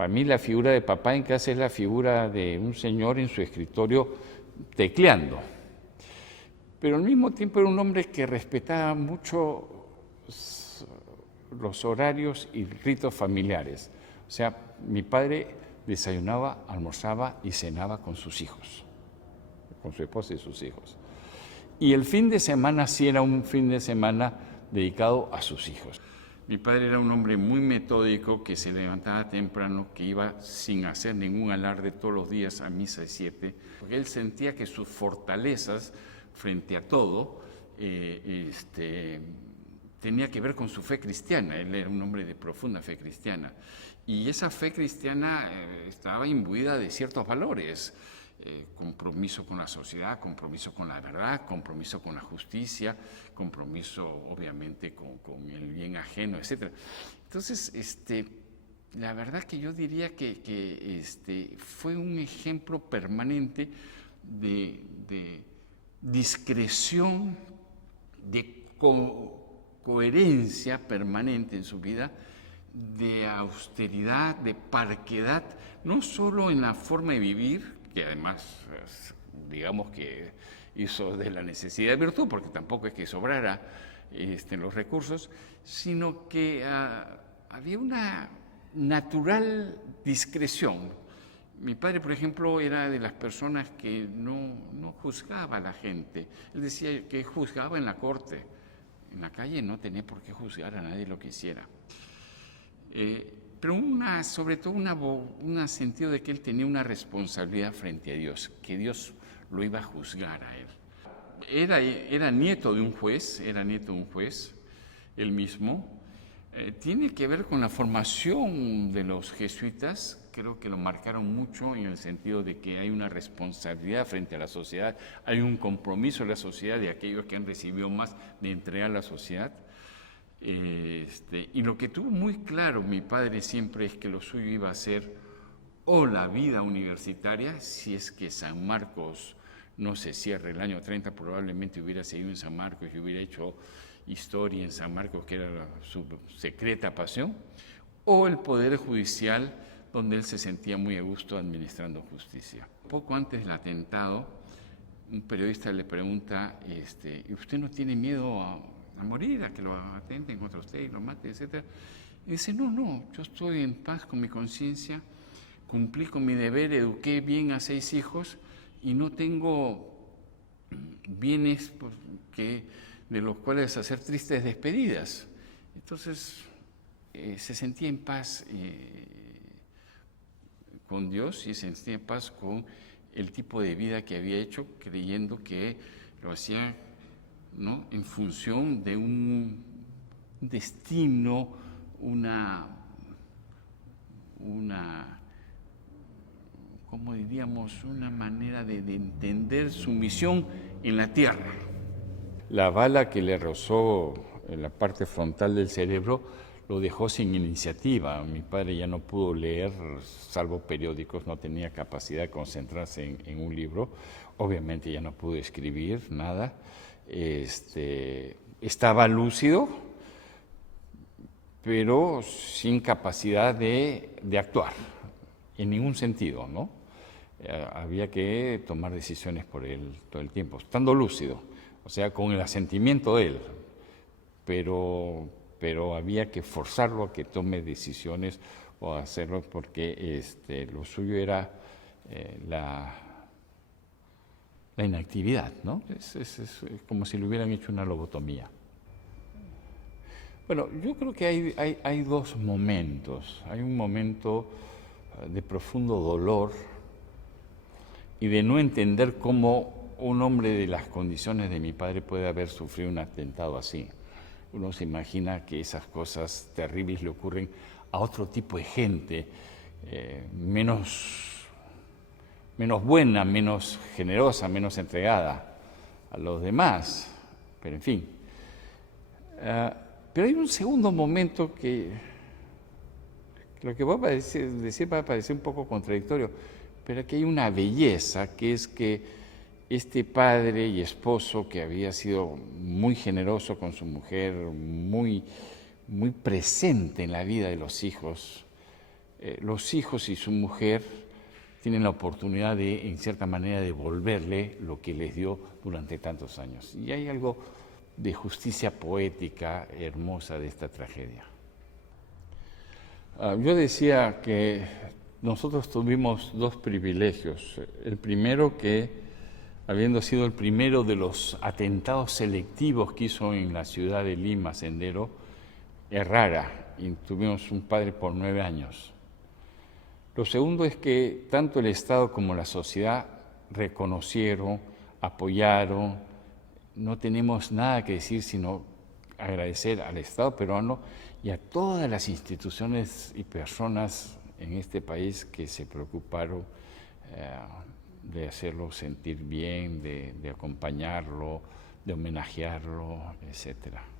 Para mí la figura de papá en casa es la figura de un señor en su escritorio tecleando. Pero al mismo tiempo era un hombre que respetaba mucho los horarios y ritos familiares. O sea, mi padre desayunaba, almorzaba y cenaba con sus hijos, con su esposa y sus hijos. Y el fin de semana sí era un fin de semana dedicado a sus hijos. Mi padre era un hombre muy metódico, que se levantaba temprano, que iba sin hacer ningún alarde todos los días a misa de 7, porque él sentía que sus fortalezas frente a todo tenía que ver con su fe cristiana. Él era un hombre de profunda fe cristiana. Y esa fe cristiana estaba imbuida de ciertos valores. Compromiso con la sociedad, compromiso con la verdad, compromiso con la justicia, compromiso obviamente con el bien ajeno, etc. Entonces, la verdad que yo diría que fue un ejemplo permanente de discreción, de coherencia permanente en su vida, de austeridad, de parquedad, no solo en la forma de vivir, que además, digamos que hizo de la necesidad de virtud, porque tampoco es que sobrara los recursos, sino que había una natural discreción. Mi padre, por ejemplo, era de las personas que no juzgaba a la gente. Él decía que juzgaba en la corte. En la calle no tenía por qué juzgar a nadie lo que hiciera. Pero sobre todo un sentido de que él tenía una responsabilidad frente a Dios, que Dios lo iba a juzgar a él. Era nieto de un juez, él mismo. Tiene que ver con la formación de los jesuitas. Creo que lo marcaron mucho en el sentido de que hay una responsabilidad frente a la sociedad, hay un compromiso de la sociedad, de aquellos que han recibido más, de entregar a la sociedad. Y lo que tuvo muy claro mi padre siempre es que lo suyo iba a ser o la vida universitaria, si es que San Marcos no se cierra el año 30, probablemente hubiera seguido en San Marcos y hubiera hecho historia en San Marcos, que era su secreta pasión, o el Poder Judicial, donde él se sentía muy a gusto administrando justicia. Poco antes del atentado, un periodista le pregunta, ¿y usted no tiene miedo a morir, a que lo atenten contra usted y lo maten, etcétera? Y dice, no, yo estoy en paz con mi conciencia, cumplí con mi deber, eduqué bien a 6 hijos y no tengo bienes de los cuales hacer tristes despedidas. Entonces, se sentía en paz con Dios y se sentía en paz con el tipo de vida que había hecho, creyendo que lo hacía, ¿no?, en función de un destino, ¿cómo diríamos?, una manera de entender su misión en la tierra. La bala que le rozó en la parte frontal del cerebro lo dejó sin iniciativa. Mi padre ya no pudo leer, salvo periódicos, no tenía capacidad de concentrarse en un libro. Obviamente ya no pudo escribir nada. Estaba lúcido, pero sin capacidad de actuar, en ningún sentido, ¿no? Había que tomar decisiones por él todo el tiempo, estando lúcido, o sea, con el asentimiento de él, pero había que forzarlo a que tome decisiones o hacerlo porque lo suyo era la inactividad, ¿no? Es como si le hubieran hecho una lobotomía. Bueno, yo creo que hay 2 momentos. Hay un momento de profundo dolor y de no entender cómo un hombre de las condiciones de mi padre puede haber sufrido un atentado así. Uno se imagina que esas cosas terribles le ocurren a otro tipo de gente, menos buena, menos generosa, menos entregada a los demás, pero en fin. Pero hay un segundo momento que lo que voy a decir va a parecer un poco contradictorio, pero aquí hay una belleza, que es que este padre y esposo, que había sido muy generoso con su mujer, muy presente en la vida de los hijos, los hijos y su mujer tienen la oportunidad de, en cierta manera, devolverle lo que les dio durante tantos años. Y hay algo de justicia poética hermosa de esta tragedia. Yo decía que nosotros tuvimos dos privilegios. El primero, que habiendo sido el primero de los atentados selectivos que hizo en la ciudad de Lima, Sendero, errara, y tuvimos un padre por 9 años. Lo segundo es que tanto el Estado como la sociedad reconocieron, apoyaron. No tenemos nada que decir sino agradecer al Estado peruano y a todas las instituciones y personas en este país que se preocuparon de hacerlo sentir bien, de acompañarlo, de homenajearlo, etcétera.